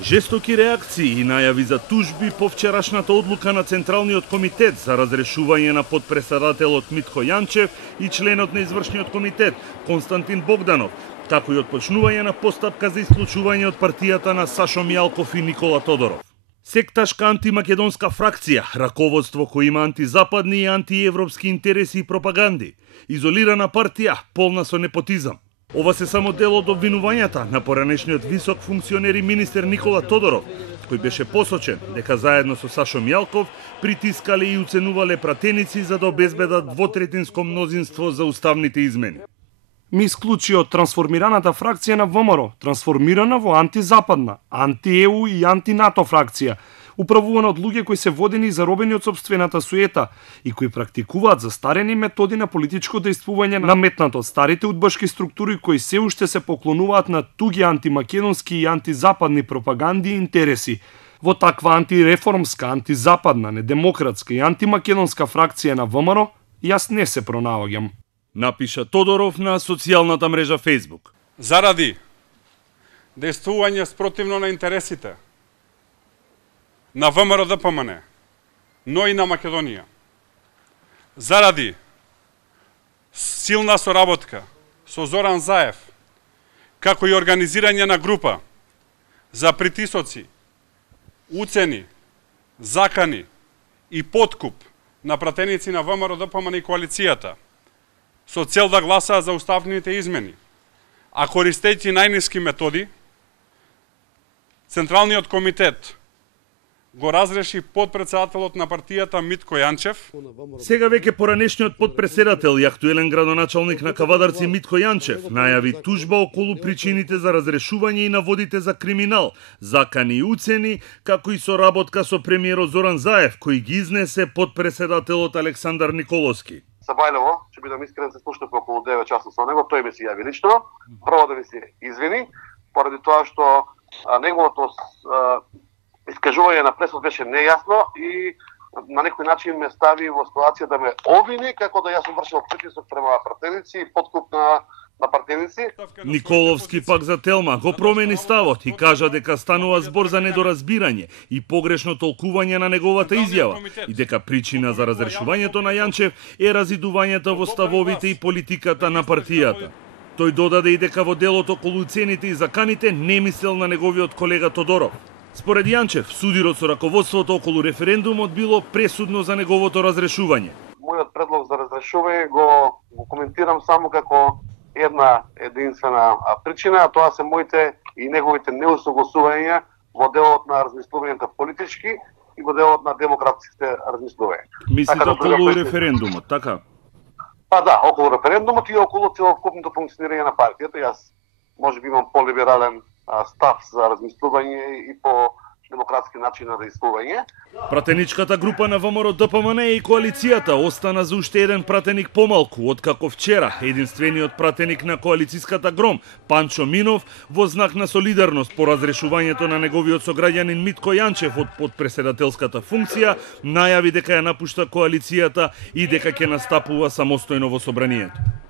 Жестоки реакции и најави за тужби по вчерашната одлука на Централниот комитет за разрешување на подпредседателот Митко Јанчев и членот на извршниот комитет Константин Богданов, како и отпочнување на постапка за исклучување од партијата на Сашо Мијалков и Никола Тодоров. Секташка антимакедонска фракција, раководство кој има антизападни и антиевропски интереси и пропаганди, изолирана партија, полна со непотизам. Ова се само дел од обвинувањата на поранешниот висок функционер и министер Никола Тодоров, кој беше посочен дека заедно со Сашо Мијалков притискале и уценувале пратеници за да обезбедат двотретинско мнозинство за уставните измени. Ми исклучи од трансформираната фракција на ВМРО, трансформирана во антизападна, анти-ЕУ и анти-НАТО фракција, управувана од луѓе кои се водени и заробени од собствената суета и кои практикуваат застарени методи на политичко дејствување наметнато од старите удбашки структури кои се уште се поклонуваат на туги антимакедонски и антизападни пропаганди и интереси. Во таква антиреформска, антизападна, недемократска и антимакедонска фракција на ВМРО јас не се пронаоѓам, напиша Тодоров на социјалната мрежа Facebook. Заради дејствување спротивно на интересите на ВМРО ДПМН, но и на Македонија. Заради силна соработка со Зоран Заев, како и организирање на група за притисоци, уцени, закани и подкуп на пратеници на ВМРО ДПМН и коалицијата, со цел да гласаат за уставните измени, а користејќи најниски методи, Централниот комитет го разреши подпредседателот на партијата Митко Јанчев. Сега веќе поранешниот подпредседател и актуелен градоначалник на Кавадарци Митко Јанчев најави тужба околу причините за разрешување и наводите за криминал, закани и уцени, како и соработка со премиерот Зоран Заев, кој ги изнесе подпредседателот Александар Николовски. Сабајлево, ќе бидам искрен, се слушнавме околу 9 часа со него, тој ми се јави лично, прво да ми се извини, поради тоа што неговото искажување на пресот беше нејасно и на некој начин ме стави во ситуација да ме обвини како да јас сум вршил притисок према пратеници и подкуп на пратеници. Николовски пак за Телма го промени ставот и кажа дека станува збор за недоразбирање и погрешно толкување на неговата изјава и дека причина за разрешувањето на Јанчев е разидувањето во ставовите и политиката на партијата. Тој додаде и дека во делот околу цените и заканите не мислел на неговиот колега Тодоров. Според Јанчев, судирот со раководството околу референдумот било пресудно за неговото разрешување. Мојот предлог за разрешување го коментирам само како една единствена причина, а тоа се моите и неговите неусогласувања во делот на размислувањата политички и во делот на демократските размислувања. Мислите околу референдумот, така? Па да, околу референдумот и околу целокупното функционирање на партијата. Јас можеби имам полиберален став за размислување и по демократски начин на действување. Пратеничката група на ВМРО ДПМН и коалицијата остана за уште еден пратеник помалку, откако вчера единствениот пратеник на коалицијската Гром, Панчо Минов, во знак на солидарност по разрешувањето на неговиот сограѓанин Митко Јанчев од подпредседателската функција, најави дека ја напушта коалицијата и дека ќе настапува самостојно во собранието.